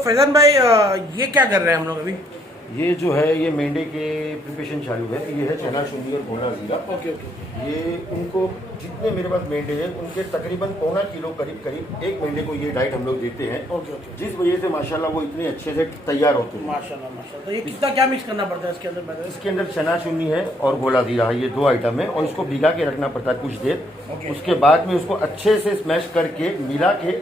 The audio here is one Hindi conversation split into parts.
फैजान भाई ये क्या कर रहे हैं हम लोग अभी? ये जो है ये मेंढे के प्रिपरेशन चालू है। ये है चना चुनी और भुना जीरा। Okay okay. ये उनको जितने मेरे पास मेंढे हैं उनके तकरीबन पौना किलो करीब एक मेंढे को ये डाइट हम लोग देते हैं। Okay okay. जिस वजह से माशाल्लाह वो इतने अच्छे से तैयार होते हैं। माशाल्लाह माशाल्लाह। तो ये कितना क्या मिक्स करना पड़ता है इसके अंदर? इसके अंदर चना चुनी है और गोला जीरा है, ये 2 आइटम है और इसको भिगा के रखना पड़ता है कुछ देर। उसके बाद में उसको अच्छे से स्मैश करके मिला के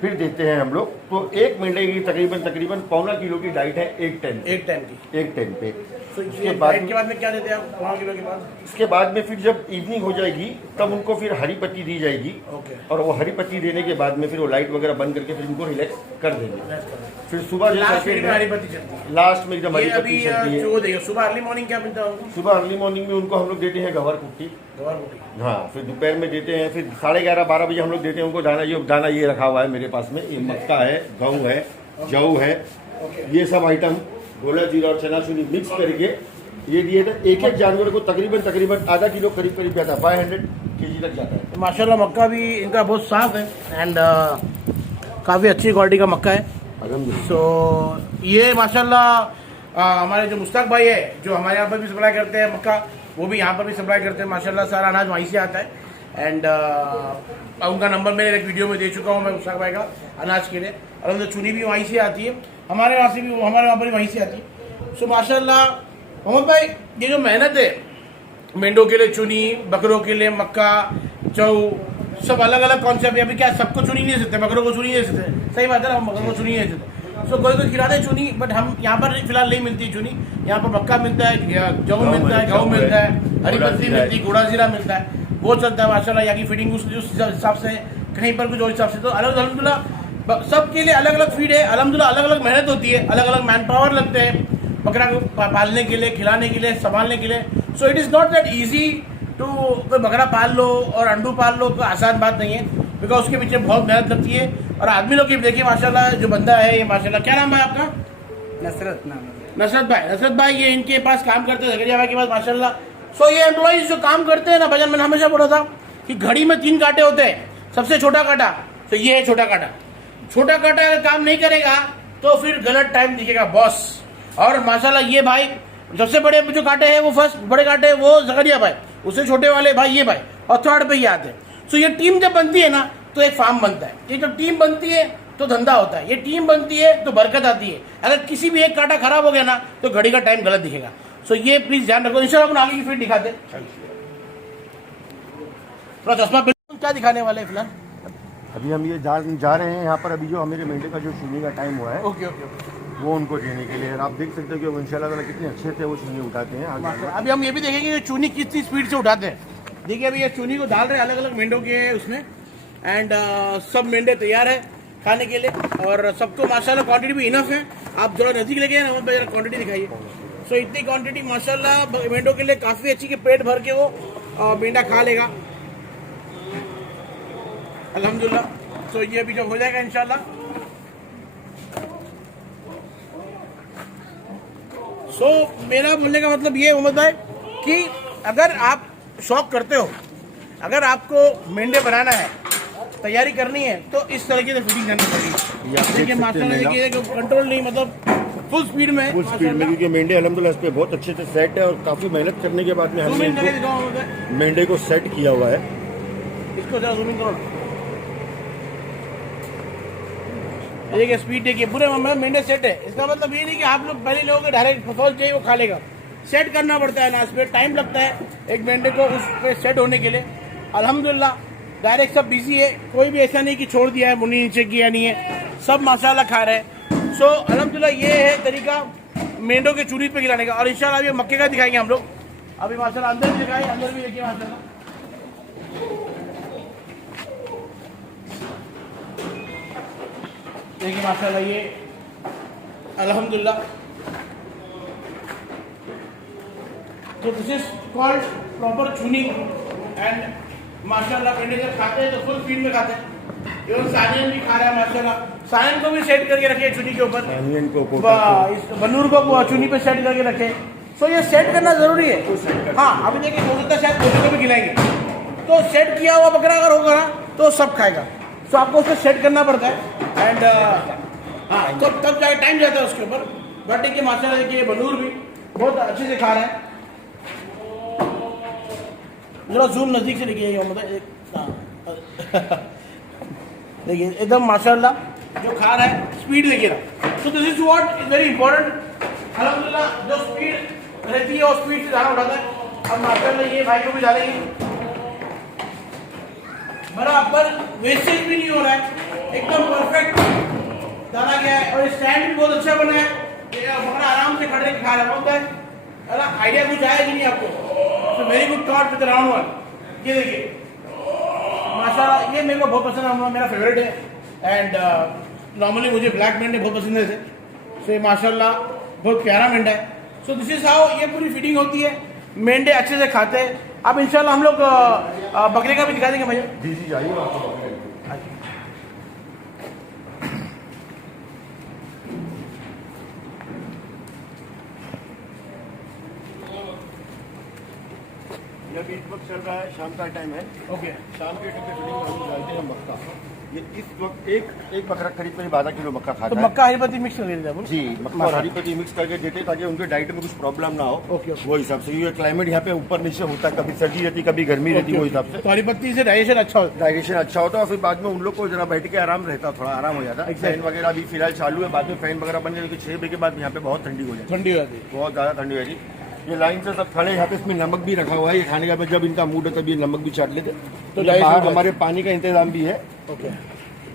फिर देते हैं हम लोग। तो एक मेंढे की तकरीबन पौना किलो की डाइट है एक टाइम पे। तो उसके बाद में क्या देते हैं आप पौना किलो के बाद? इसके बाद में फिर जब इवनिंग हो जाएगी तब उनको फिर हरी पत्ती दी जाएगी। और वो हरी पत्ती देने के बाद में फिर वो लाइट वगैरह बंद करके फिर उनको रिलैक्स कर देंगे। फिर सुबह लास्ट में हरी पत्ती चलती है। लास्ट में एकदम हरी पत्ती चलती है। सुबह अर्ली मॉर्निंग क्या मिलता है? सुबह अर्ली मॉर्निंग में उनको हम लोग देते हैं गवार कुट्टी। हाँ, फिर दोपहर में देते हैं, फिर 11:30-12 बजे हम लोग देते हैं उनको दाना ये रखा हुआ है मेरे पास में। ये मक्का है, गेहूँ है, जौ है, ये सब आइटम गोला जीरा और चना चुनी मिक्स करके ये दिए थे। एक जानवर को तकरीबन आधा किलो करीब जाता है, 500 kg तक जाता है। माशाल्लाह मक्का भी इनका बहुत साफ है एंड काफ़ी अच्छी क्वालिटी का मक्का है। सो ये माशाल्लाह हमारे जो मुश्ताक भाई है जो हमारे यहाँ पर भी सप्लाई करते हैं मक्का, वो भी यहाँ पर भी सप्लाई करते हैं। माशाल्लाह सारा अनाज वहीं से आता है एंड उनका नंबर मैंने एक वीडियो में दे चुका हूँ मैं मुश्ताक भाई का अनाज के लिए। और चुनी भी वहीं से आती है, हमारे वहाँ से भी, हमारे वहाँ पर भी वहीं से आती है। सो माशाल्लाह मोहम्मद भाई ये जो मेहनत है मेंढों के लिए चुनी, बकरों के लिए मक्का, जौ, सब अलग अलग कॉन्सेप्ट है। अभी क्या सबको चुनी नहीं सकते, बकरों को चुनी नहीं सकते, सही बात है ना, हम बकरों को चुनी नहीं सकते। सो कोई खिलाते हैं चुनी, बट हम यहाँ पर फिलहाल नहीं मिलती चुनी। यहाँ पर मक्का मिलता है, जौ मिलता है, गेहूँ मिलता है, हरी पत्ती मिलती है, गोड़ा जीरा मिलता है, वो चलता है माशाल्लाह। यहाँ की फीडिंग उस हिसाब से, कहीं पर कुछ और हिसाब से। तो अलग अल्हम्दुलिल्लाह सबके लिए अलग अलग फीड है, अल्हम्दुलिल्लाह अलग अलग मेहनत होती है, अलग अलग मैन पावर लगते हैं बकरा को पालने के लिए, खिलाने के लिए, संभालने के लिए। So it is not that easy to कोई बकरा पाल लो और अंडू पाल लो, कोई आसान बात नहीं है, बिकॉज उसके पीछे बहुत मेहनत लगती है। और आदमी लोग की देखिए माशाल्लाह जो बंदा है ये माशाल्लाह, क्या नाम है आपका? नसरत नाम है। नसरत भाई ये इनके पास काम करते हैं, जगरिया भाई के पास माशाल्लाह। सो ये एम्प्लॉइज जो काम करते हैं ना भजन, मैंने हमेशा बोला था कि घड़ी में 3 कांटे होते हैं, सबसे छोटा कांटा तो ये है छोटा कांटा। छोटा कांटा अगर काम नहीं करेगा तो फिर गलत टाइम दिखेगा बॉस। और माशाल्लाह ये भाई सबसे बड़े जो कांटे हैं वो फर्स्ट बड़े कांटे वो जगरिया भाई, उससे छोटे वाले भाई ये भाई, और थर्ड पे ये आते हैं। सो ये टीम जब बनती है ना तो एक फार्म बनता है। ये जब टीम बनती है तो धंधा होता है, ये टीम बनती है तो बरकत आती है। अगर किसी भी एक कांटा खराब हो गया ना तो घड़ी का टाइम गलत दिखेगा। सो ये प्लीज ध्यान रखो। इंशाल्लाह अपन आगे की फीड दिखाते हैं। थोड़ा चश्मा क्या दिखाने वाले फिलहाल? अभी हम ये जा रहे हैं यहाँ पर। अभी जो मेरे मेंढे का जो चुनी का टाइम हुआ है ओके ओके ओके, वो उनको देने के लिए। आप देख सकते हो कि इंशाल्लाह ताला कितने अच्छे से वो चुनी उठाते हैं। अभी हम ये भी देखेंगे कि चुनी कितनी स्पीड से उठाते हैं। देखिए अभी ये चुनी को डाल रहे हैं अलग अलग मेंढों के उसमें एंड सब मेंढे तैयार है खाने के लिए और सबको माशाल्लाह क्वांटिटी भी इनफ है। आप जरा नजदीक लेके आए ना जरा क्वांटिटी दिखाइए। सो इतनी क्वांटिटी माशाल्लाह मेंढों के लिए काफ़ी अच्छी कि पेट भर के वो मेंढा खा लेगा अल्हम्दुलिल्लाह। सो ये अभी जब हो जाएगा इंशाल्लाह। सो मेरा बोलने का मतलब ये मोहम्मद भाई कि अगर आप शौक करते हो, अगर आपको मेंढे बनाना है, तैयारी करनी है तो इस तरीके से फीडिंग करनी पड़ेगी। देखिए माशाल्लाह देखिए कंट्रोल नहीं, मतलब फुल स्पीड में क्योंकि मेंढे अल्हम्दुलिल्लाह इस पे बहुत अच्छे से सेट है और काफी मेहनत करने के बाद में हमने मेंढे को सेट किया हुआ है। इसको जरा जूमिंग करो। देखिए स्पीड देखिए पूरे मेंढे सेट है। इसका मतलब ये नहीं कि आप लोग पहले लोगों के डायरेक्ट फसौल चाहिए वो खा लेगा। सेट करना पड़ता है ना, इस पर टाइम लगता है एक मेंढे को उस पर सेट होने के लिए। अल्हम्दुलिल्लाह डायरेक्ट सब बिजी है, कोई भी ऐसा नहीं कि छोड़ दिया है, मुन्नी नीचे किया नहीं है, सब माशाल्लाह खा रहे हैं। सो अल्हम्दुलिल्लाह ये है तरीका मेंढों के चूरी पे खिलाने का। और इंशाल्लाह अभी मक्के का दिखाएंगे हम लोग। अभी माशाल्लाह अंदर भी दिखाएं, अंदर भी देखिए माशाल्लाह। देखिए माशाल्लाह ये अल्हम्दुलिल्लाह। तो this is called proper tuning and माशाल्लाह मेंढे जब खाते हैं तो फुल फीड में खाते हैं। इवन सानियन भी खा रहा है माशाल्लाह। सानियन को भी सेट करके रखे चुनी के ऊपर, बनूर को चुनी पे सेट करके रखे। सो ये सेट करना जरूरी है। हाँ अभी देखिए हो सकता है शायद कोटे को भी खिलाएंगे, तो सेट किया हुआ बकरा अगर होगा ना तो सब खाएगा। सो आपको उसको सेट करना पड़ता है एंड हाँ तो तब जाके टाइम जाता है उसके ऊपर। बट देखिए माशाल्लाह देखिए बनूर भी बहुत अच्छे से खा रहे हैं। जरा जूम नजदीक से देखिए देखिए एकदम माशाल्लाह जो खा रहा है, स्पीड देखिए ना। So this is what is very important. अल्हम्दुलिल्लाह जो स्पीड रहती है वो स्पीड से दाना उठाता है। अब माशाल्लाह ये भाई को भी डालेंगे, बराबर वेस्टेज भी नहीं हो रहा है, एकदम परफेक्ट दाना गया है। और स्टैंड भी बहुत अच्छा बना है, बकरा आराम से खड़े खा रहा होता है। आइडिया कुछ आया कि नहीं आपको? तो very good thought with round one. ये देखिए माशाल्लाह ये मेरे को बहुत पसंद है, मेरा फेवरेट है। एंड नॉर्मली मुझे ब्लैक मेंढे बहुत पसंद है। से माशाल्लाह बहुत प्यारा मेंढा है। सो दिस इज हाउ ये पूरी फीडिंग होती है। मेंढे अच्छे से खाते हैं। अब इंशाल्लाह हम लोग बकरे का भी दिखा देंगे भैया। जी जी जाइए आपको। ये भी इस वक्त चल रहा है, शाम का टाइम है। ओके शाम के टाइम पे फीडिंग हम डालते हैं मक्का। ये इस वक्त एक बकरा करीब 12 किलो मक्का खाता तो है। मक्का हरी पत्ती मिक्स कर देते हैं जी, मक्का और हरी पत्ती मिक्स करके देते ताकि उनके डाइट में कुछ प्रॉब्लम ना हो। ओके। वो हिसाब से ये क्लाइमेट यहाँ पे ऊपर नीचे होता है, कभी सर्दी रहती कभी गर्मी रहती, वो हिसाब से तो हरी पत्ती से डाइजेशन अच्छा होता डाइजेशन अच्छा होता है। और फिर बाद में उन लोग को जरा बैठ के आराम रहता, थोड़ा आराम हो जाता है। फैन वगैरह अभी फिलहाल चालू है, बाद में फैन वगैरह बन जाएगी। 6 बजे के बाद यहाँ पे बहुत ठंडी हो जाती है, ठंडी हो जाती है। है, बहुत ज्यादा ठंडी हो जाती है। ये लाइन से सब खड़े, यहाँ पे इसमें नमक भी रखा हुआ है। ये खाने का जब इनका मूड है तब ये नमक भी चाट लेते। तो बाहर हमारे पानी का इंतजाम भी है। ओके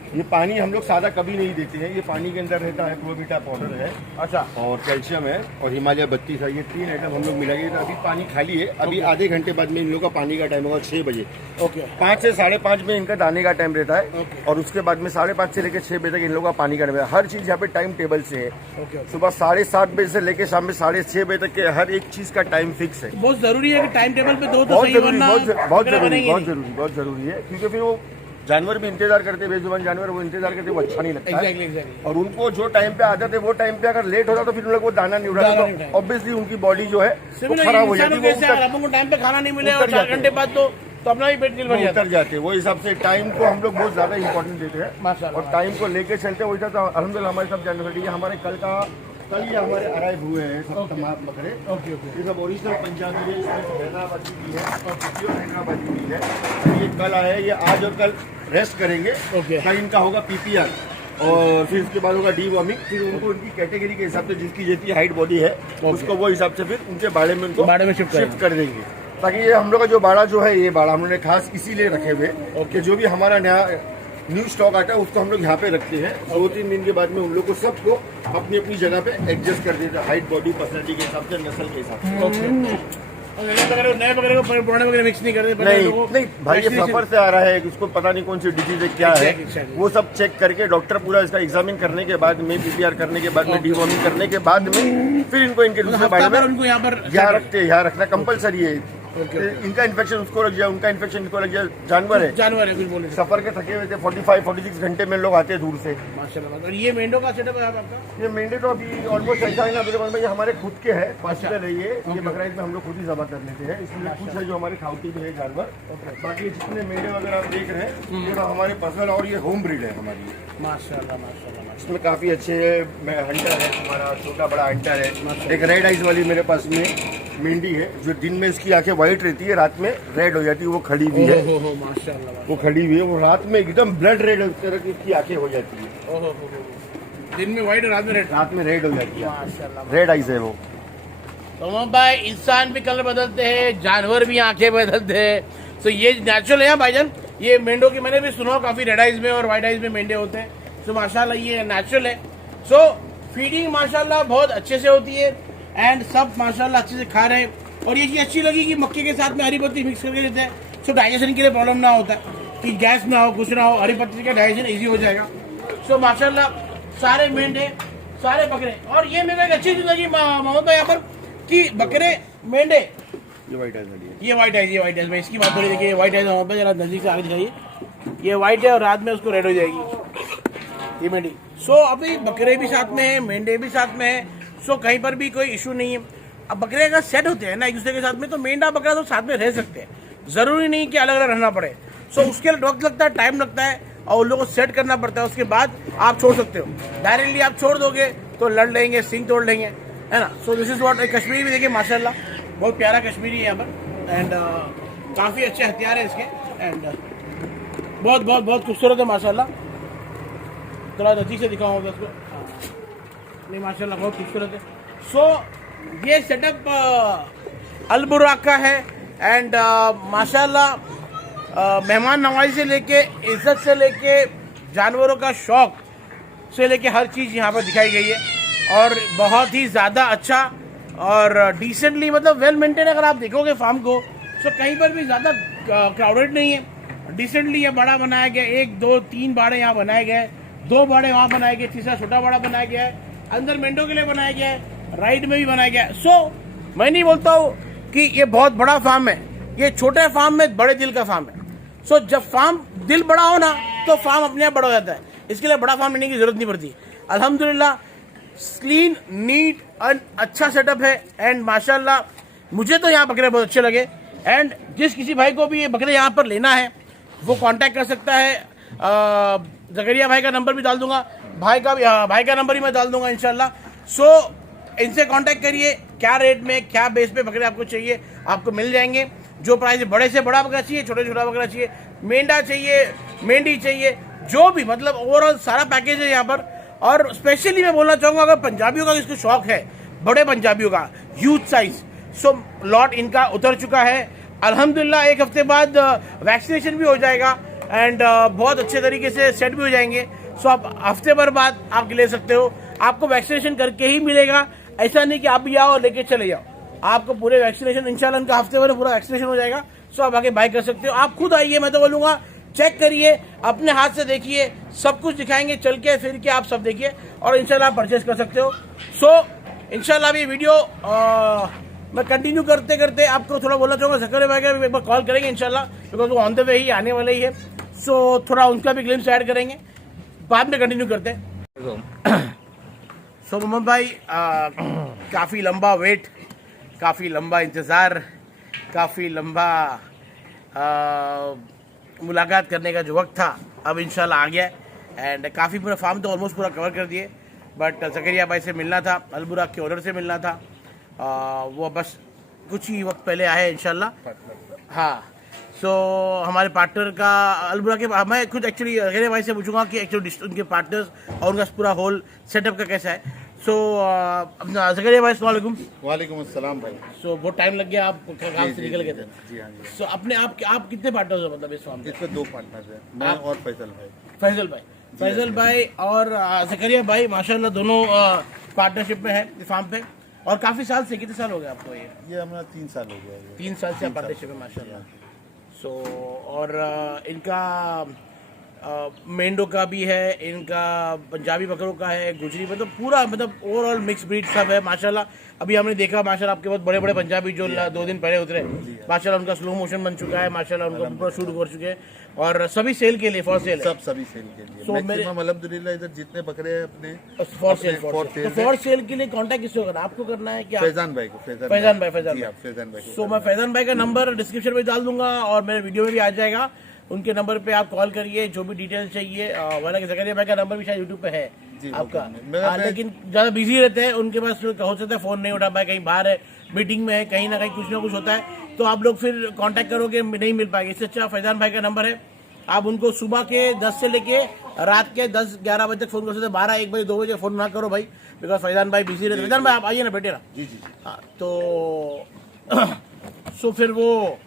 ये पानी हम लोग सादा कभी नहीं देते हैं। ये पानी के अंदर रहता है प्रोबिटा पाउडर है, अच्छा, और कैल्शियम है, और हिमालय 32 है। ये 3 आइटम हम लोग मिलाएंगे। तो अभी पानी खाली है। अभी आधे घंटे बाद में इन लोगों का पानी का टाइम होगा 6 बजे। ओके 5 से 5:30 में इनका दाने का टाइम रहता है। और उसके बाद में 5:30 से लेकर 6 बजे तक इन लोगों का पानी का टाइम है। हर चीज यहाँ पे टाइम टेबल से है। ओके सुबह 7:30 बजे से लेकर शाम में 6:30 बजे तक के हर एक चीज का टाइम फिक्स है। बहुत जरूरी है कि टाइम टेबल पे दो तो बहुत सही, जरूरी, वरना बहुत बकरा जरूरी, बनेंगे बहुत नहीं। जरूरी, बहुत जरूरी है। क्योंकि फिर वो जानवर भी इंतजार करते, बेजुबान जानवर वो इंतजार करते, वो अच्छा नहीं लगता है। एग्जैक्टली और उनको जो टाइम पे आदत है वो टाइम पे अगर लेट होता तो फिर उन लोग वो दाना नहीं दाना नहीं उठाते, उठाते। तो ऑब्वियसली उनकी बॉडी जो है वो खराब हो जाती है। आपको को टाइम पे खाना नहीं मिले और उतर 4 जाते घंटे बाद तो अपना भी पेट दिल भर जाता उतर जाते हैं। वो हिसाब से टाइम को हम लोग बहुत ज्यादा इंपॉर्टेंट देते हैं माशाल्लाह। और टाइम को लेके चलते हैं। वैसा तो अल्हम्दुलिल्लाह हमारे सब जानवर, ये हमारे कल ये हमारे अराइव हुए हैं सब तमाम बकरे। ओके ओके ये सब ओरिजिनल पंजाबी है, इसमें हैदराबादी भी है और प्योर हैदराबादी भी है। ये कल आए, ये आज और कल रेस्ट करेंगे। ओके। कल इनका होगा पीपीआर और फिर उसके बाद होगा डी वॉर्मिंग। फिर उनको उनकी कैटेगरी के हिसाब से जिसकी जैसी हाइट बॉडी है उसको वो हिसाब से फिर उनके बाड़े में उनको बाड़े में शिफ्ट कर देंगे। ताकि ये हम लोग का जो बाड़ा जो है, ये बाड़ा हम लोगों ने खास इसीलिए रखे हुए कि जो भी हमारा नया न्यू स्टॉक आता है उसको हम लोग यहाँ पे रखते हैं। 2-3 दिन के बाद में उन लोग को सबको अपनी अपनी जगह पे एडजस्ट कर देते हैं, हाइट बॉडी पर्सनैलिटी के हिसाब से, नस्ल के हिसाब से। नए बकरे को पुराने बकरे मिक्स नहीं करते। नहीं भाई, ये सफर से आ रहा है, उसको पता नहीं कौन सी डिजीज है क्या है। वो सब चेक करके डॉक्टर पूरा इसका एग्जामिन करने के बाद में, पीपीआर करने के बाद में, डीवॉर्मिंग करने के बाद में फिर इनको इनके दूसरे बारे में उनको यहाँ पर यहाँ रखते हैं। यहाँ रखना कंपलसरी है। इनका इन्फेक्शन उसको लग जाए, उनका इन्फेक्शन इसको लग जाए। जानवर है कुछ बोले सफर के थके हुए थे, 45-46 घंटे में लोग आते हैं दूर से। माशाल्लाह। और ये मेंढों का सेटअप है आपका? ये मेंढे तो अभी ऑलमोस्ट ऐसा है ना अवेलेबल में, ये हमारे खुद के हैं, पर्सनल है। ये बकरा ईद में हम लोग खुद ही जमा कर लेते हैं। इसमें कुछ है जो हमारे खाउटी में है जानवर। बाकी जितने मेंढे वगैरह आप देख रहे हैं ये हमारे पर्सनल, और ये होम ब्रीड है हमारी। माशाल्लाह माशाल्लाह। इसमें काफी अच्छे हंटर है हमारा, छोटा बड़ा हंटर है। एक रेड आइज वाली मेरे पास में मेंढी है जो दिन में इसकी आंखें व्हाइट रहती है, रात में रेड हो जाती है। वो खड़ी हुई है, माशाल्लाह। वो खड़ी हुई है, वो रात में एकदम ब्लड रेड तरह की इसकी आंखें हो जाती है। दिन में व्हाइट और रात में रेड। रात में रेड हो जाती है, माशाल्लाह। रेड आइज है वो। तो भाई इंसान भी कलर बदलते हैं, जानवर भी आंखें बदलते हैं। तो ये नेचुरल है भाईजान। ये मेंढों की मैंने भी सुना काफी रेड आइज में और व्हाइट आइज में मेंढे होते हैं। सो माशाल्लाह ये नेचुरल है। सो फीडिंग माशाल्लाह बहुत अच्छे से होती है एंड सब माशाल्लाह अच्छे से खा रहे हैं। और ये चीज अच्छी लगी कि मक्के के साथ में हरी पत्ती मिक्स करके देते हैं। सो डाइजेशन के लिए प्रॉब्लम ना होता है कि गैस ना हो, कुछ ना हो, हरी पत्ती का डाइजेशन ईजी हो जाएगा। सो माशाल्लाह सारे मेंढे, सारे बकरे। और ये मेरे को एक अच्छी चीज लगी मोहम्मद भाई यहाँ पर कि बकरे मेंढे, ये व्हाइट आइज वाली है, ये व्हाइट आइज, ये व्हाइट आइज। मैं इसकी बात थोड़ी देखिए, व्हाइट आइज मोहम्मद भाई जरा नजदीक से आगे दिखाइए। ये व्हाइट है और रात में उसको रेड हो जाएगी ये मेंढी। सो अभी बकरे भी साथ में है, मेंढे भी साथ में है। सो कहीं पर भी कोई इशू नहीं है। अब बकरे अगर सेट होते हैं ना एक दूसरे के साथ में, तो मेंढा बकरा तो साथ में रह सकते हैं, जरूरी नहीं कि अलग अलग रहना पड़े। सो उसके लिए वक्त लगता है, टाइम लगता है, और उन लोगों को सेट करना पड़ता है, उसके बाद आप छोड़ सकते हो। डायरेक्टली आप छोड़ दोगे तो लड़ लेंगे, सिंग तोड़ लेंगे, है ना। So this is what. Kashmiri भी देखिए माशाल्लाह बहुत प्यारा कश्मीरी है यहाँ पर, एंड काफ़ी अच्छे हथियार है इसके, एंड बहुत बहुत बहुत खूबसूरत है माशाल्लाह। थोड़ा नज़दीक से दिखाऊंगा उसको, नहीं माशाल्लाह बहुत खूबसूरत है। सो ये सेटअप अल बुराक का है, एंड माशाल्लाह मेहमान नवाजी से लेके, इज्जत से लेके, जानवरों का शौक से लेके हर चीज़ यहाँ पर दिखाई गई है, और बहुत ही ज़्यादा अच्छा और डिसेंटली, मतलब वेल मेंटेन। अगर आप देखोगे फार्म को तो कहीं पर भी ज़्यादा क्राउडेड नहीं है, डिसेंटली ये बड़ा बनाया गया। 1 2 3 बाड़े यहाँ बनाए गए, 2 बाड़े वहाँ बनाए गए, तीसरा छोटा बाड़ा बनाया गया है, अंदर मेंढों के लिए बनाया गया है, राइट में भी बनाया गया है। सो मैं नहीं बोलता हूँ कि ये बहुत बड़ा फार्म है, ये छोटे फार्म में बड़े दिल का फार्म है। सो जब फार्म दिल बड़ा हो ना तो फार्म अपने आप बड़ा हो जाता है, इसके लिए बड़ा फार्म लेने की जरूरत नहीं पड़ती। अल्हम्दुलिल्लाह क्लीन नीट एंड अच्छा सेटअप है, एंड माशाल्लाह मुझे तो यहाँ बकरे बहुत अच्छे लगे। एंड जिस किसी भाई को भी ये बकरे यहाँ पर लेना है वो कांटेक्ट कर सकता है। जकरिया भाई का नंबर भी डाल दूंगा, भाई का नंबर ही मैं डाल दूंगा इंशाल्लाह। सो इनसे कांटेक्ट करिए, क्या रेट में क्या बेस पे बकरे आपको चाहिए आपको मिल जाएंगे। जो प्राइस, बड़े से बड़ा बकरा चाहिए, छोटे से छोटा बकरा चाहिए, मेंढा चाहिए, मेंढी चाहिए, जो भी, मतलब ओवरऑल सारा पैकेज है यहाँ पर। और स्पेशली मैं बोलना चाहूँगा, अगर पंजाबियों का जिसको शौक है, बड़े पंजाबियों का ह्यूज साइज, सो लॉट इनका उतर चुका है अल्हम्दुलिल्लाह। 1 हफ्ते बाद वैक्सीनेशन भी हो जाएगा, एंड बहुत अच्छे तरीके से सेट भी हो जाएंगे। सो आप हफ्ते भर बाद आप ले सकते हो, आपको वैक्सीनेशन करके ही मिलेगा। ऐसा नहीं कि आप भी आओ और लेके चले जाओ, आपको पूरे वैक्सीनेशन इंशाल्लाह उनका हफ्ते भर पूरा वैक्सीनेशन हो जाएगा। सो आप आके बाय कर सकते हो। आप खुद आइए, मैं तो बोलूँगा चेक करिए, अपने हाथ से देखिए, सब कुछ दिखाएंगे, चल के फिर के आप सब देखिए और इंशाल्लाह आप परचेज कर सकते हो। सो इंशाल्लाह अभी वीडियो मैं कंटिन्यू करते करते आपको थोड़ा बोलना चाहूँगा, ज़करिया भाई का एक बार कॉल करेंगे इंशाल्लाह, बिकॉज वो ऑन द वे ही आने वाले ही है। सो थोड़ा उनका भी ग्लिम्स ऐड करेंगे, बाद में कंटिन्यू करते हैं। सो मोहम्मद भाई, काफ़ी लंबा वेट, काफ़ी लंबा इंतज़ार, काफ़ी लंबा मुलाकात करने का जो वक्त था अब इंशाल्लाह आ गया है। एंड काफ़ी पूरा फार्म तो ऑलमोस्ट पूरा कवर कर दिए, बट ज़करिया भाई से मिलना था, अल बुराक के ओनर से मिलना था। वो बस कुछ ही वक्त पहले आए इंशाल्लाह। हाँ, सो हमारे पार्टनर का अल बुराक के, मैं खुद एक्चुअली ज़करिया भाई से पूछूंगा कि एक्चुअली उनके पार्टनर्स और उनका पूरा होल सेटअप का कैसा है। सो अपना ज़करिया भाई अस्सलाम वालेकुम। वालेकुम अस्सलाम भाई। सो बहुत टाइम लग गया, आप काम से निकल गए थे। जी हाँ जी। सो अपने आप कितने पार्टनर्स हो, मतलब इस फार्म में? इसमें 2 पार्टनर है, मैं और फैसल भाई। फैजल भाई और ज़करिया भाई माशाल्लाह दोनों पार्टनरशिप में है इस फार्म पे, और काफ़ी साल से, कितने साल हो गए आपको? ये हमारा 3 साल हो गया। 3 साल से पार्टनरशिप है माशाल्लाह। सो और इनका मेंढों का भी है, इनका पंजाबी बकरों का है, गुजरी, मतलब पूरा, मतलब ओवरऑल मिक्स ब्रीड सब है माशाल्लाह। अभी हमने देखा माशाल्लाह आपके बहुत बड़े बड़े पंजाबी जो 2 दिन पहले उतरे माशाल्लाह, उनका स्लो मोशन बन चुका है माशाल्लाह, उनका पूरा शूट कर चुके हैं, और सभी सेल के लिए, फॉर सेल सब सभी सेल के लिए। So, मैक्सिमम अल्हम्दुलिल्लाह इधर जितने बकरे हैं अपने फॉर सेल के लिए कांटेक्ट किससे करना, आपको करना है क्या? फैजान भाई को। फैजान भाई फैजान भाई। सो मैं फैजान भाई का नंबर डिस्क्रिप्शन में डाल दूंगा और मेरे वीडियो में भी आ जाएगा। उनके नंबर पे आप कॉल करिए, जो भी डिटेल चाहिए। वाला ज़करिया भाई का नंबर भी शायद यूट्यूब पे है आपका, लेकिन ज़्यादा बिजी रहते हैं, उनके पास हो सकता है फ़ोन नहीं उठा पाए, कहीं बाहर है, मीटिंग में है, कहीं ना कहीं कुछ ना कुछ होता है, तो आप लोग फिर कांटेक्ट करोगे नहीं मिल पाएगी। इससे अच्छा फैजान भाई का नंबर है, आप उनको सुबह के 10 से लेके रात के 10-11 बजे तक फ़ोन कर सकते हैं। 12-1 बजे 2 बजे फ़ोन ना करो भाई, बिकॉज फैजान भाई बिजी रहते। फैजान भाई आप आइए ना, बैठे ना। जी। हाँ, तो सो फिर वो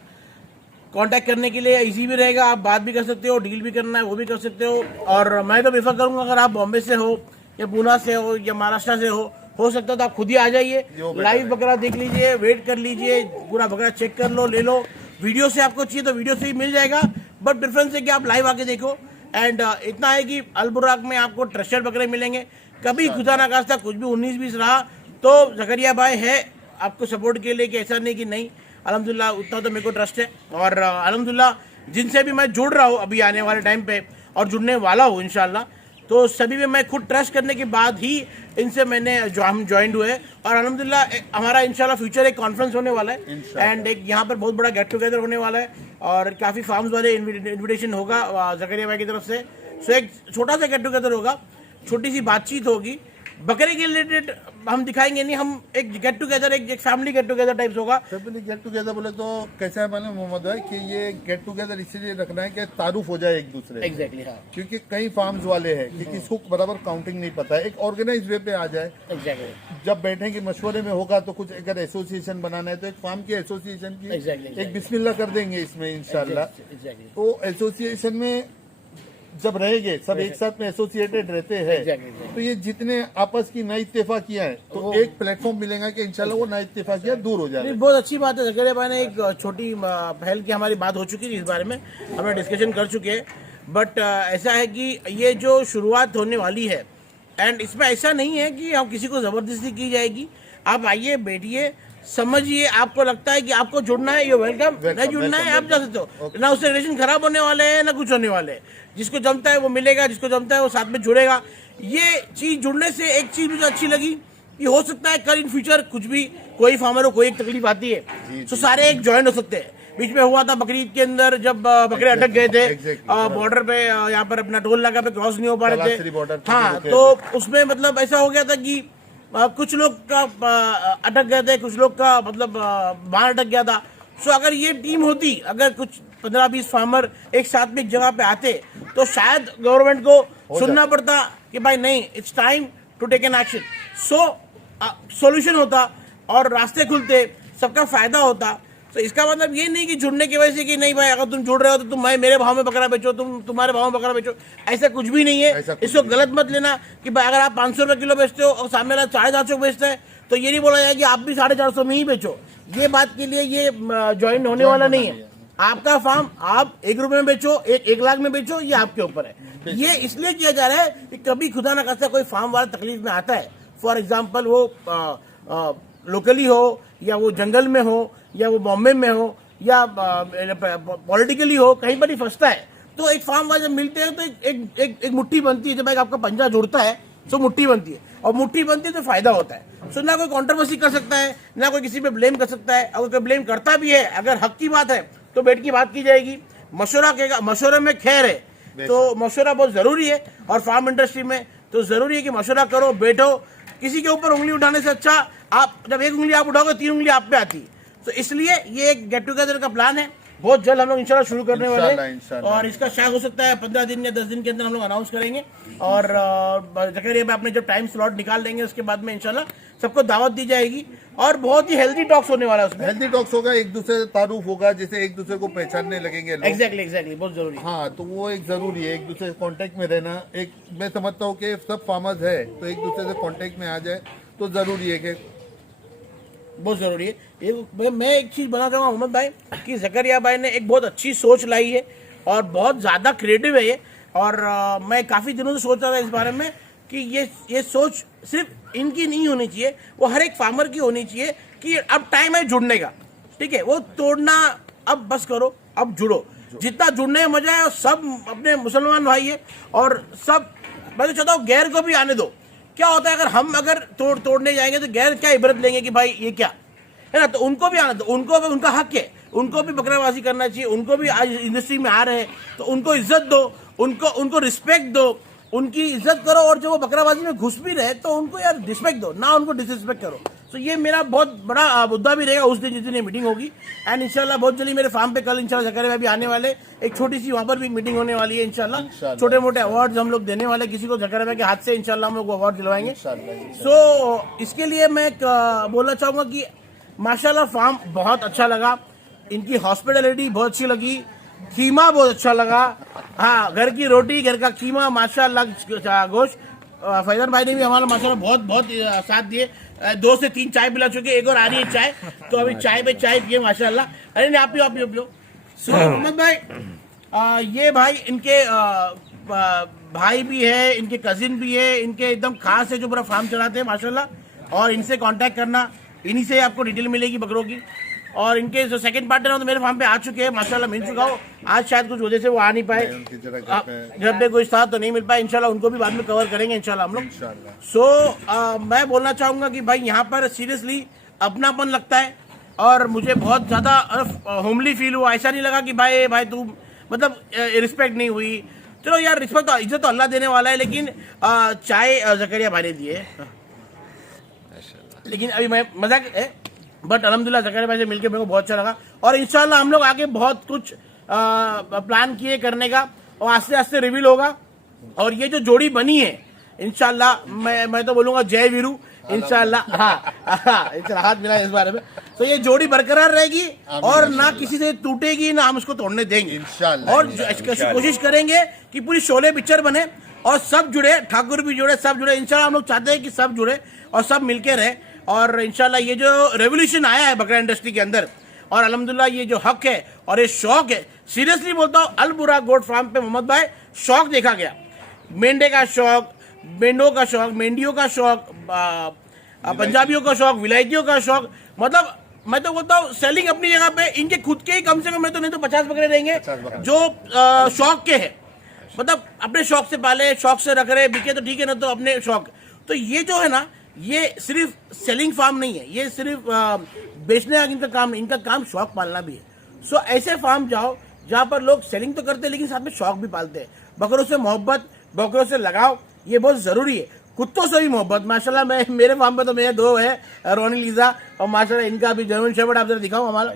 कांटेक्ट करने के लिए इजी भी रहेगा, आप बात भी कर सकते हो, डील भी करना है वो भी कर सकते हो। और मैं तो प्रेफर करूंगा, अगर आप बॉम्बे से हो या पूना से हो या महाराष्ट्र से हो सकता है तो आप खुद ही आ जाइए, लाइव बकरा देख लीजिए, वेट कर लीजिए, पूरा बकरा चेक कर लो, ले लो। वीडियो से आपको चाहिए तो वीडियो से ही मिल जाएगा, बट डिफरेंस है कि आप लाइव आके देखो। एंड इतना है कि अल बुराक में आपको ट्रस्टेड बकरे मिलेंगे, कभी खुदा ना खास्ता कुछ भी 19-20 रहा तो ज़करिया भाई है आपको सपोर्ट के लिए, कि ऐसा नहीं कि नहीं। अल्हम्दुलिल्लाह उतना तो मेरे को ट्रस्ट है, और अल्हम्दुलिल्लाह जिनसे भी मैं जुड़ रहा हूँ अभी आने वाले टाइम पे और जुड़ने वाला हूँ इंशाल्लाह, तो सभी में मैं खुद ट्रस्ट करने के बाद ही इनसे मैंने हम ज्वाइंट हुए। और अल्हम्दुलिल्लाह हमारा इंशाल्लाह फ्यूचर एक कॉन्फ्रेंस होने वाला है, एंड एक यहाँ पर बहुत बड़ा गेट टुगेदर होने वाला है, और काफ़ी फार्म्स वाले इन्विटेशन होगा ज़करिया भाई की तरफ से, सो एक छोटा सा गेट टुगेदर होगा, छोटी सी बातचीत होगी, बकरे के रिलेटेड हम दिखाएंगे नहीं, हम एक गेट टुगेदर, एक फैमिली गेट टुगेदर टाइप्स होगा। फैमिली गेट टुगेदर बोले तो कैसा है मालूम मोहम्मद भाई कि ये गेट टुगेदर इसीलिए रखना है कि तारुफ हो जाए एक दूसरे से। एग्जैक्टली हाँ, क्योंकि कई फार्म्स वाले हैं कि किसको बराबर काउंटिंग नहीं पता है, एक ऑर्गेनाइज वे पे आ जाए। एग्जैक्टली जब बैठेंगे मशवरे में होगा तो कुछ अगर एसोसिएशन बनाना है तो एक फार्म की एसोसिएशन की Exactly. एक बिस्मिल्लाह कर देंगे इसमें इंशाल्लाह। एग्जैक्टली तो एसोसिएशन में जब रहेंगे सब एक साथ में एसोसिएटेड रहते हैं Exactly. तो ये जितने आपस की नई इत्तेफाकियां हैं तो एक प्लेटफॉर्म मिलेगा कि इंशाल्लाह वो नई इत्तेफाकियां दूर हो जाएंगी। बहुत अच्छी बात है। जकरिया भाई ने एक छोटी पहल की, हमारी बात हो चुकी थी इस बारे में, हम डिस्कशन कर चुके हैं। बट ऐसा है कि ये जो शुरुआत होने वाली है, एंड इसमें ऐसा नहीं है कि हम किसी को जबरदस्ती की जाएगी। आप आइए, बैठिए, समझिए, आपको लगता है कि आपको जुड़ना है, ये वेलकम, नहीं जुड़ना है आप जा सकते हो। ना उससे रिलेशन खराब होने वाले हैं ना कुछ होने वाले हैं। जिसको जमता है वो मिलेगा, जिसको जमता है वो साथ में जुड़ेगा। ये चीज जुड़ने से एक चीज मुझे अच्छी लगी कि हो सकता है कल इन फ्यूचर कुछ भी, कोई फार्मर को कोई एक तकलीफ आती है तो सारे एक ज्वाइन हो सकते हैं। बीच में हुआ था बकरीद के अंदर जब बकरे अटक गए थे बॉर्डर पे, यहाँ पर अपना टोल नाका पे क्रॉस नहीं हो पा रहे थे। हाँ, तो उसमें मतलब ऐसा हो गया था कि कुछ लोग का अटक गए थे, कुछ लोग का मतलब बाहर अटक गया था। सो अगर ये टीम होती, अगर कुछ 15-20 फार्मर एक साथ में एक जगह पे आते तो शायद गवर्नमेंट को सुनना पड़ता कि भाई नहीं, it's time to take an action. So solution होता और रास्ते खुलते, सबका फायदा होता। तो इसका मतलब ये नहीं कि जुड़ने की वजह से कि नहीं भाई अगर तुम जुड़ रहे हो तो तुम मेरे भाव में बकरा बेचो, तुम तुम्हारे भाव में बकरा बेचो, ऐसा कुछ भी नहीं है। इसको गलत मत लेना कि भाई अगर आप 500 रुपये किलो बेचते हो और सामने वाला 450 बेचता है तो ये नहीं बोला जाए कि आप भी 450 में ही बेचो। ये बात के लिए ये ज्वाइन होने वाला नहीं है। आपका फार्म आप 1 रुपए में बेचो, 1 लाख में बेचो, ये आपके ऊपर है। ये इसलिए किया जा रहा है कि कभी खुदा ना खास्ता कोई फार्म वाला तकलीफ में आता है, फॉर एग्जाम्पल वो लोकली हो या वो जंगल में हो या वो बॉम्बे में हो या पॉलिटिकली हो, कहीं पर ही फंसता है तो एक फार्म वाले जब मिलते हैं तो एक मुट्ठी बनती है। जब एक आपका पंजा जुड़ता है तो मुट्ठी बनती है, और मुट्ठी बनती है तो फायदा होता है। सो ना कोई कंट्रोवर्सी कर सकता है, ना कोई किसी पे ब्लेम कर सकता है। अगर कोई ब्लेम करता भी है, अगर हक की बात है तो बैठ की बात की जाएगी, मशवरा कहेगा, मशवरे में खैर है। तो मशवरा बहुत जरूरी है और फार्म इंडस्ट्री में तो जरूरी है कि मशवरा करो, बैठो। किसी के ऊपर उंगली उठाने से अच्छा आप जब 1 उंगली आप उठाओगे 3 उंगली आप पे आती। तो इसलिए ये एक गेट टुगेदर का प्लान है, बहुत जल्द हम लोग इंशाल्लाह शुरू करने वाले हैं। और इसका शायद हो सकता है 15 दिन या 10 दिन के अंदर हम लोग अनाउंस करेंगे। और जकरिया में अपने जब टाइम स्लॉट निकाल देंगे उसके बाद में इंशाल्लाह सबको दावत दी जाएगी और बहुत ही हेल्दी टॉक्स होने वाला है उसमें। हेल्दी टॉक्स होगा, एक दूसरे से तारुफ होगा, जैसे एक दूसरे को पहचानने लगेंगे लोग। एग्जैक्टली बहुत जरूरी है। हाँ, तो वो एक जरूरी है, एक दूसरे से कांटेक्ट में रहना। एक मैं समझता हूँ कि सब फार्मर्स है तो एक दूसरे से कांटेक्ट में आ जाए तो जरूरी है कि बहुत जरूरी है। ये मैं एक चीज बना चाहूंगा मोहम्मद भाई कि जकरिया भाई ने एक बहुत अच्छी सोच लाई है और बहुत ज्यादा क्रिएटिव है ये। और मैं काफी दिनों से सोच रहा था इस बारे में कि ये सोच सिर्फ इनकी नहीं होनी चाहिए, वो हर एक फार्मर की होनी चाहिए कि अब टाइम है जुड़ने का। ठीक है, वो तोड़ना अब बस करो, अब जुड़ो। जितना जुड़ने में मजा है, और सब अपने मुसलमान भाई है और सब, मैं तो चाहता हूँ गैर को भी आने दो। क्या होता है अगर तोड़ने जाएंगे तो गैर क्या इबरत लेंगे कि भाई ये क्या है ना। तो उनको भी आना दो, उनको भी उनका हक है, उनको भी बकराबाजी करना चाहिए। उनको भी आज इंडस्ट्री में आ रहे हैं तो उनको इज्जत दो, उनको रिस्पेक्ट दो, उनकी इज्जत करो। और जब वो बकराबाजी में घुस भी रहे तो उनको यार रिस्पेक्ट दो, ना उनको डिसरिस्पेक्ट करो। तो ये मेरा बहुत बड़ा मुद्दा भी रहेगा उस दिन जिस दिन ये मीटिंग होगी। एंड इंशाल्लाह बहुत जल्दी मेरे फार्म पे कल इंशाल्लाह जकरिया भी आने वाले, एक छोटी सी वहाँ पर भी मीटिंग होने वाली है इंशाल्लाह। छोटे मोटे अवार्ड हम लोग देने वाले किसी को, जकरिया के हाथ से इंशाल्लाह हम लोग अवार्ड दिलवाएंगे। सो इसके लिए मैं बोलना चाहूंगा कि माशाल्लाह फार्म बहुत अच्छा लगा, इनकी हॉस्पिटलिटी बहुत अच्छी लगी, कीमा बहुत अच्छा लगा। हाँ, घर की रोटी, घर का कीमा, माशाल्लाह गोश्त। फैजन भाई ने भी हमारा माशाल्लाह बहुत साथ दिए। 2 से 3 चाय पिला चुके, एक और आ रही है चाय, तो अभी चाय पे चाय पिए माशाल्लाह। अरे नहीं, आप पियो। सो मोहम्मद भाई, ये भाई इनके भाई भी है, इनके कजिन भी है, इनके एकदम खास है जो पूरा फार्म चलाते हैं माशाल्लाह। और इनसे कांटेक्ट करना, इन्हीं से आपको डिटेल मिलेगी बकरों की। और इनके जो सेकंड पार्टनर हो तो मेरे फार्म पे आ चुके हैं माशाल्लाह, मिल चुका हो। आज शायद कुछ वजह से वो आ नहीं पाए, घर पे कुछ था तो नहीं मिल पाया। इंशाल्लाह उनको भी बाद में कवर करेंगे इंशाल्लाह हम लोग। सो मैं बोलना चाहूंगा कि भाई यहाँ पर सीरियसली अपनापन लगता है और मुझे बहुत ज्यादा होमली फील हुआ। ऐसा नहीं लगा कि भाई तू मतलब रिस्पेक्ट नहीं हुई, चलो यार, रिश्वत तो इज्जत तो अल्लाह देने वाला है, लेकिन चाय जकरिया भाई ने दिए, लेकिन अभी मैं मजाक है, बट अल्हम्दुलिल्लाह जकरिया भाई से मिलकर मेरे को बहुत अच्छा लगा। और इंशाल्लाह हम लोग आगे बहुत कुछ प्लान किए करने का, और आस्ते आस्ते रिवील होगा। और ये जो जोड़ी बनी है इंशाल्लाह, मैं तो बोलूंगा जय वीरू इंशाल्लाह। हाँ, इंशाल्लाह हाथ मिला इस बारे में। तो ये जोड़ी बरकरार रहेगी और ना किसी से टूटेगी, ना हम उसको तोड़ने देंगे इंशाल्लाह। और कोशिश करेंगे कि पूरी शोले पिक्चर बने और सब जुड़े, ठाकुर भी जुड़े, सब जुड़े इंशाल्लाह। हम लोग चाहते हैं कि सब जुड़े और सब मिलके रहे। और इंशाल्लाह ये जो रेवोल्यूशन आया है बकरा इंडस्ट्री के अंदर, और अल्हम्दुलिल्लाह ये जो हक है और ये शौक है, सीरियसली बोलता हूँ, अल बुराक गोट फार्म पे मोहम्मद भाई शौक देखा गया। मेंढे का शौक, मेंढों का शौक, मेंढियों का शौक, पंजाबियों का शौक, विलायतियों का शौक, मतलब मैं तो बोलता हूँ सेलिंग अपनी जगह पे, इनके खुद के ही कम से कम मैं तो नहीं तो 50 बकरे रहेंगे जो शौक के हैं, मतलब अपने शौक से पाले, शौक से रख रहे, बिके तो ठीक है ना, तो अपने शौक। तो ये जो है ना, ये सिर्फ सेलिंग फार्म नहीं है, ये सिर्फ बेचने का इनका काम, इनका काम शौक पालना भी है। सो ऐसे फार्म जाओ जहाँ पर लोग सेलिंग तो करते हैं लेकिन साथ में शौक भी पालते हैं। बकरों से मोहब्बत, बकरों से लगाव, ये बहुत जरूरी है। कुत्तों से भी मोहब्बत, माशाल्लाह मैं मेरे फार्म पे तो मेरे 2 है, रोनी लीजा, और माशाल्लाह इनका भी जर्मन शेफर्ड आप जरा दिखाओ हमारा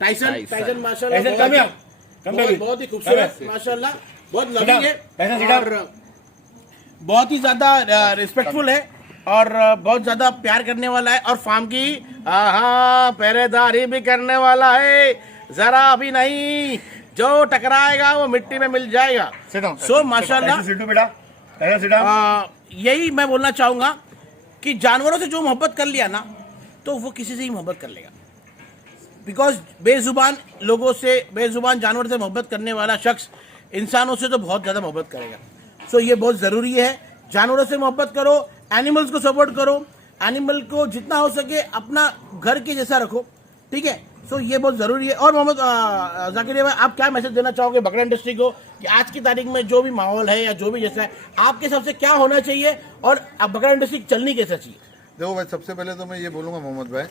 टाइसन माशाल्लाह बहुत ही खूबसूरत, माशाल्लाह बहुत लविंग है और बहुत ही ज्यादा रिस्पेक्टफुल है और बहुत ज्यादा प्यार करने वाला है। और फार्म की पहरेदारी भी करने वाला है, जरा भी नहीं, जो टकराएगा वो मिट्टी में मिल जाएगा। सो माशाल्लाह यही मैं बोलना चाहूंगा कि जानवरों से जो मोहब्बत कर लिया ना, तो वो किसी से ही मोहब्बत कर लेगा। बिकॉज बेजुबान लोगों से, बेजुबान जानवर से मोहब्बत करने वाला शख्स इंसानों से तो बहुत ज्यादा मोहब्बत करेगा। सो ये बहुत जरूरी है, जानवरों से मोहब्बत करो, एनिमल्स को सपोर्ट करो, एनिमल को जितना हो सके अपना घर के जैसा रखो, ठीक है। सो ये बहुत जरूरी है। और मोहम्मद जाकिर भाई, आप क्या मैसेज देना चाहोगे बकरा इंडस्ट्री को कि आज की तारीख में जो भी माहौल है या जो भी जैसा है, आपके हिसाब से क्या होना चाहिए और अब बकरा इंडस्ट्री चलनी कैसे चाहिए? देखो भाई, सबसे पहले तो मैं ये बोलूंगा मोहम्मद भाई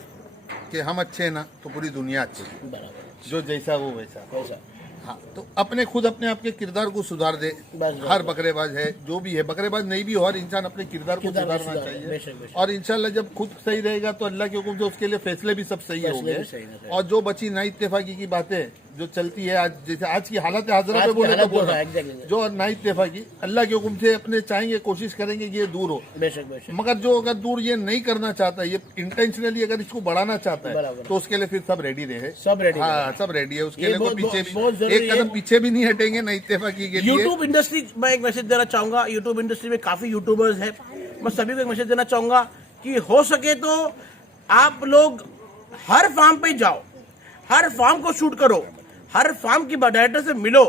कि हम अच्छे हैं ना, तो पूरी दुनिया अच्छी है, जो जैसा वो वैसा। हाँ, तो अपने खुद अपने आपके किरदार को सुधार दे। हर बकरेबाज है, जो भी है, बकरेबाज नहीं भी हो, हर इंसान अपने किरदार को सुधारना चाहिए। और इंशाल्लाह जब खुद सही रहेगा तो अल्लाह के हुक्म से उसके लिए फैसले भी सब सही होंगे। और जो बची ना इत्तेफाकी की बातें जो चलती है आज, जैसे आज की हालत हाजरा पे बोले तो बोल रहा है, जो ना इत्तेफाकी, अल्लाह के हुक्म से अपने चाहेंगे, कोशिश करेंगे कि ये दूर हो। मगर जो अगर दूर ये नहीं करना चाहता, ये इंटेंशनली अगर इसको बढ़ाना चाहता है, तो उसके लिए फिर सब रेडी रहे, सब रेडी। हाँ, सब रेडी है, उसके लिए कोई पीछे भी एक कदम पीछे भी नहीं हटेंगे ना इत्तेफाकी के लिए। यूट्यूब इंडस्ट्री, मैं एक मैसेज देना चाहूंगा, यूट्यूब इंडस्ट्री में काफी यूट्यूबर्स है, मैं सभी को एक मैसेज देना चाहूंगा कि हो सके तो आप लोग हर फार्म पे जाओ, हर फार्म को शूट करो, हर फार्म की डायरेक्टर से मिलो।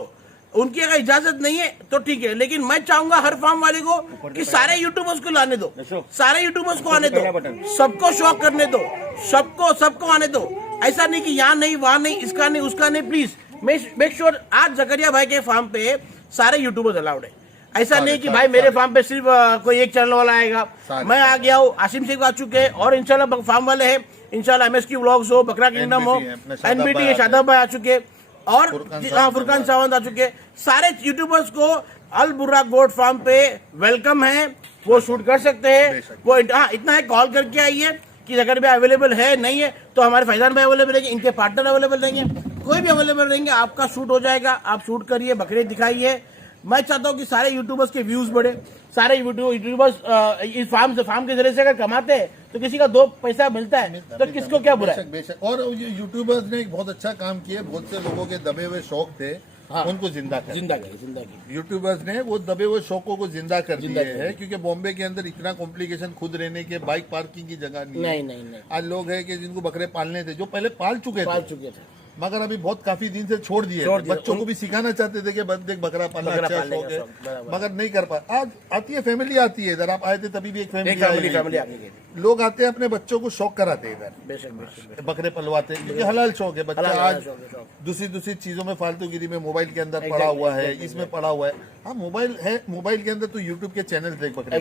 उनकी अगर इजाजत नहीं है तो ठीक है, लेकिन मैं चाहूंगा हर फार्म वाले को कि सारे यूट्यूबर्स को लाने दो, सारे यूट्यूबर्स को आने दो, सबको शौक करने दो, सबको आने दो। ऐसा नहीं कि यहाँ नहीं, वहां नहीं, इसका नहीं, उसका नहीं। प्लीज मेक श्योर आज जकरिया भाई के फार्म पे सारे यूट्यूबर्स अलाउड है। ऐसा नहीं कि भाई मेरे फार्म पे सिर्फ कोई एक चैनल वाला आएगा। मैं आ गया हूँ, आसिम शेख आ चुके हैं, और इंशाल्लाह फार्म वाले हैं, इंशाल्लाह MSQ व्लॉग्स हो, बकरा किंगडम हो, NBT है, शादाब भाई आ चुके, और फुरकान सावंत आ चुके। सारे यूट्यूबर्स को अल बुराक गोट फार्म पे वेलकम है, वो शूट कर सकते हैं। वो हाँ, इतना है, कॉल करके आइए कि अगर भी अवेलेबल है, नहीं है तो हमारे फैजान भाई अवेलेबल रहेंगे, इनके पार्टनर अवेलेबल रहेंगे, कोई भी अवेलेबल रहेंगे, आपका शूट हो जाएगा। आप शूट करिए, बकरे दिखाइए। मैं चाहता हूँ कि सारे यूट्यूबर्स के व्यूज बढ़े, सारे यूट्यूबर्स इस फार्म के जरिए से अगर कमाते हैं तो किसी का 2 पैसा मिलता है, तो किसको क्या बुरा है। बेशक। और यूट्यूबर्स ने एक बहुत अच्छा काम किया, बहुत से लोगों के दबे हुए शौक थे, हाँ, उनको जिंदा की यूट्यूबर्स ने, वो दबे हुए शौकों को जिंदा कर दिए है। क्योंकि बॉम्बे के अंदर इतना कॉम्प्लिकेशन, खुद रहने के, बाइक पार्किंग की जगह नहीं। आज लोग है कि जिनको बकरे पालने थे, जो पहले पाल चुके थे, मगर अभी बहुत काफी दिन से छोड़ दिए। बच्चों को भी सिखाना चाहते थे कि देख बकरा पालना अच्छा शौक है, मगर नहीं कर पा। आज आती है, फैमिली आती है इधर, आप आए थे तभी भी एक फैमिली लोग आते हैं, अपने बच्चों को शौक कराते हैं इधर, बकरे पलवाते हैं, क्योंकि हलाल शौक है। बच्चा आज दूसरी चीजों में, फालतूगिरी में, मोबाइल के अंदर पड़ा हुआ है, इसमें पड़ा हुआ है। हाँ, मोबाइल है, मोबाइल के अंदर तो यूट्यूब के चैनल देख बकरे,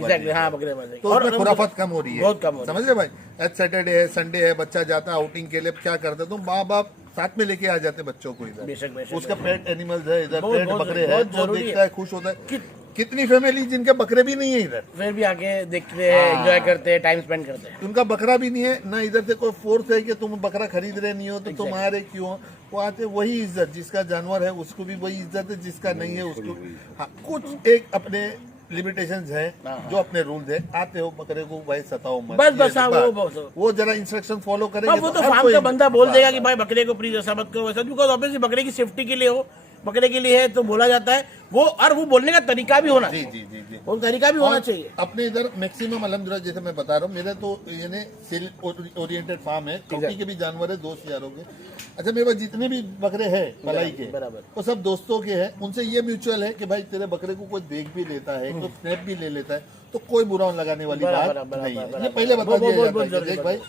तो उसमें खुराफत कम हो रही है, समझ रहे भाई। आज सैटरडे है, संडे है, बच्चा जाता है आउटिंग के लिए, क्या करता है, तो माँ बाप साथ में लेके आ जाते बच्चों को बेशक, इधर, बेशक, उसका पेट एनिमल्स है इधर, बहुत- पेट बहुत बकरे बहुत है, वो जरूरी देखता है, खुश होता है। कि- कितनी फैमिली जिनके बकरे भी नहीं है इधर, फिर भी आके देखते हैं, एंजॉय करते हैं, टाइम स्पेंड करते हैं। उनका बकरा भी नहीं है ना, इधर से कोई फोर्स है कि तुम बकरा खरीद रहे नहीं हो तो तुम आ रहे क्यों हो? वो आते वही इज्जत, जिसका जानवर है उसको भी वही इज्जत है, जिसका नहीं है उसको। हाँ, कुछ एक अपने लिमिटेशंस है, जो अपने रूल्स है, आते हो बकरे को भाई सताओ मत, बस ये बस हाँ, बात। वो जरा इंस्ट्रक्शन फॉलो करेंगे अब वो तो हर फार्म कोई- का बंदा बोल देगा कि बस, भाई बकरे को प्लीज ऐसा मत करो वैसा, बिकॉज ऑब्वियसली बकरे की सेफ्टी के लिए हो, बकरे के लिए है तो बोला जाता है वो, और वो बोलने का तरीका भी होना जी चाहिए, जी जी जी। वो तरीका भी होना और चाहिए। अपने इधर मैक्सिमम अलहमदुलिल्लाह, जैसे मैं बता रहा हूँ, मेरा तो यानी सेल ओरिएंटेड फार्म है, कौटी के भी जानवर है, दोस्त यारों के। अच्छा, मेरे पास जितने भी बकरे हैं मलाई के, बराबर। वो सब दोस्तों के हैं, उनसे ये म्यूचुअल है कि भाई तेरे बकरे को कोई देख भी लेता है, कोई स्नैप भी ले लेता है, तो कोई बुरा लगाने वाली बराबर, बात बराबर, नहीं है। बराबर, ये पहले बता दिया बहुत जाता है कि जरूरी देख भाई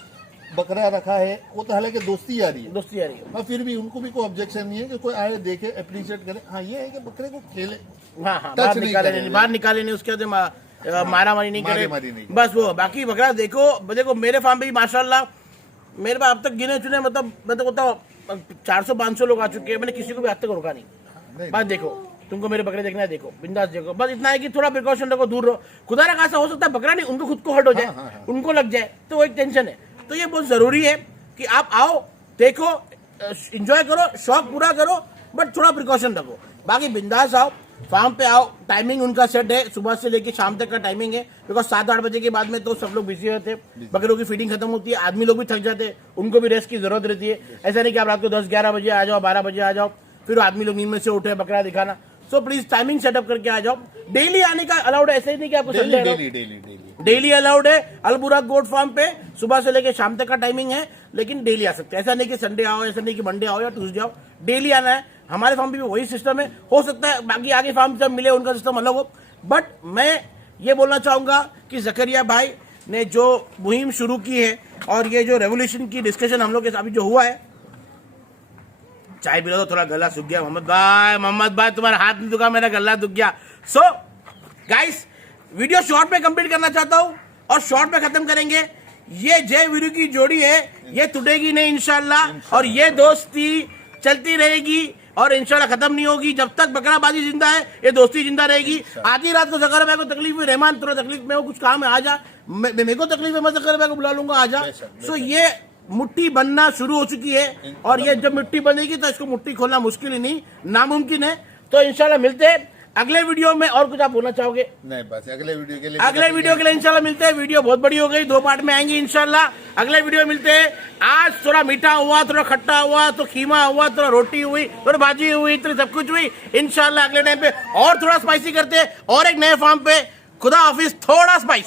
बकरा रखा है, वो तो हालांकि दोस्ती आ रही है, दोस्ती आ रही है। और फिर भी उनको भी कोई ऑब्जेक्शन नहीं है कि कोई आए देखे अप्रिशिएट करे। हाँ, ये है कि बकरे को खेले, हाँ हाँ, टच बाहर नहीं निकाले करें। नहीं, बाहर निकाले नहीं, उसके बाद मारा मारी नहीं करे, मारी नहीं। बस वो। बाकी बकरा देखो देखो मेरे फार्म पे भी माशाल्लाह मेरे पास अब तक गिने चुने मतलब मैं तो बताऊँ 400-500 लोग आ चुके हैं, मैंने किसी को भी आज तक रोका नहीं। बस देखो, तुमको मेरे बकरे देखना है देखो, बिंदास देखो, बस इतना है कि थोड़ा प्रिकॉशन रखो, दूर रहो। खुदा ना खासा हो सकता है बकरा नहीं, उनको खुद को हर्ट हो जाए, उनको लग जाए तो एक टेंशन है। तो ये बहुत जरूरी है कि आप आओ, देखो, एंजॉय करो, शौक पूरा करो, बट थोड़ा प्रिकॉशन रखो। बाकी बिंदास आओ, फार्म पे आओ, टाइमिंग उनका सेट है, सुबह से लेके शाम तक का टाइमिंग है, बिकॉज 7-8 बजे के बाद में तो सब लोग बिजी रहते हैं, बकरों की फीडिंग खत्म होती है, आदमी लोग भी थक जाते हैं, उनको भी रेस्ट की जरूरत रहती है। ऐसा नहीं कि आप रात को 10-11 बजे आ जाओ, 12 बजे आ जाओ, फिर आदमी लोग नींद में से उठे बकरा दिखाना। सो प्लीज टाइमिंग सेटअप करके आ जाओ। डेली आने का अलाउड है, ऐसे ही नहीं कि आपको संडे डेली अलाउड है। अलबुराक गोट फार्म पे सुबह से लेके शाम तक का टाइमिंग है, लेकिन डेली आ सकते हैं। ऐसा नहीं कि संडे आओ, ऐसा नहीं कि मंडे आओ या ट्यूसडे आओ, डेली आना है। हमारे फार्म पे भी वही सिस्टम है, हो सकता है बाकी आगे फार्म जब मिले उनका सिस्टम अलग हो, बट मैं ये बोलना चाहूंगा कि जकरिया भाई ने जो मुहिम शुरू की है और ये जो रेवोल्यूशन की डिस्कशन हम लोग के साथ अभी जो हुआ है, चाय पी लो तो थोड़ा गला सूख गया। मोहम्मद भाई तुम्हारा हाथ नहीं दुखा, मेरा गला दुख गया। सो गाइस, वीडियो शॉर्ट में कंप्लीट करना चाहता हूं और शॉर्ट में खत्म करेंगे। ये जय वीरू की जोड़ी है, ये टूटेगी नहीं इंशाल्लाह, और ये दोस्ती चलती रहेगी और इंशाल्लाह खत्म नहीं होगी। जब तक बकराबाजी जिंदा है ये दोस्ती जिंदा रहेगी। आधी रात को जकर भाई को तकलीफ है, रहमान थोड़ा तकलीफ में हो, कुछ काम है, आ जा। मेरे को तकलीफ है, मैं जकर भाई को बुला लूंगा, आ जा। सो ये मुट्ठी बनना शुरू हो चुकी है, और ये जब मुट्ठी बनेगी तो इसको मुट्ठी खोलना मुश्किल ही नहीं, नामुमकिन है। तो इंशाल्लाह मिलते हैं अगले वीडियो में। और कुछ आप बोलना चाहोगे? नहीं, बस अगले वीडियो के लिए इंशाल्लाह मिलते हैं। वीडियो बहुत बड़ी हो गई, 2 पार्ट में आएंगी इंशाल्लाह। अगले वीडियो में मिलते हैं। आज थोड़ा मीठा हुआ, थोड़ा खट्टा हुआ, तो खीमा हुआ, थोड़ा रोटी हुई, थोड़ा भाजी हुई, तो सब कुछ हुई। इंशाल्लाह अगले टाइम पे और थोड़ा स्पाइसी करते हैं, और एक नए फार्म पे। खुदा हाफिज। थोड़ा स्पाइसी।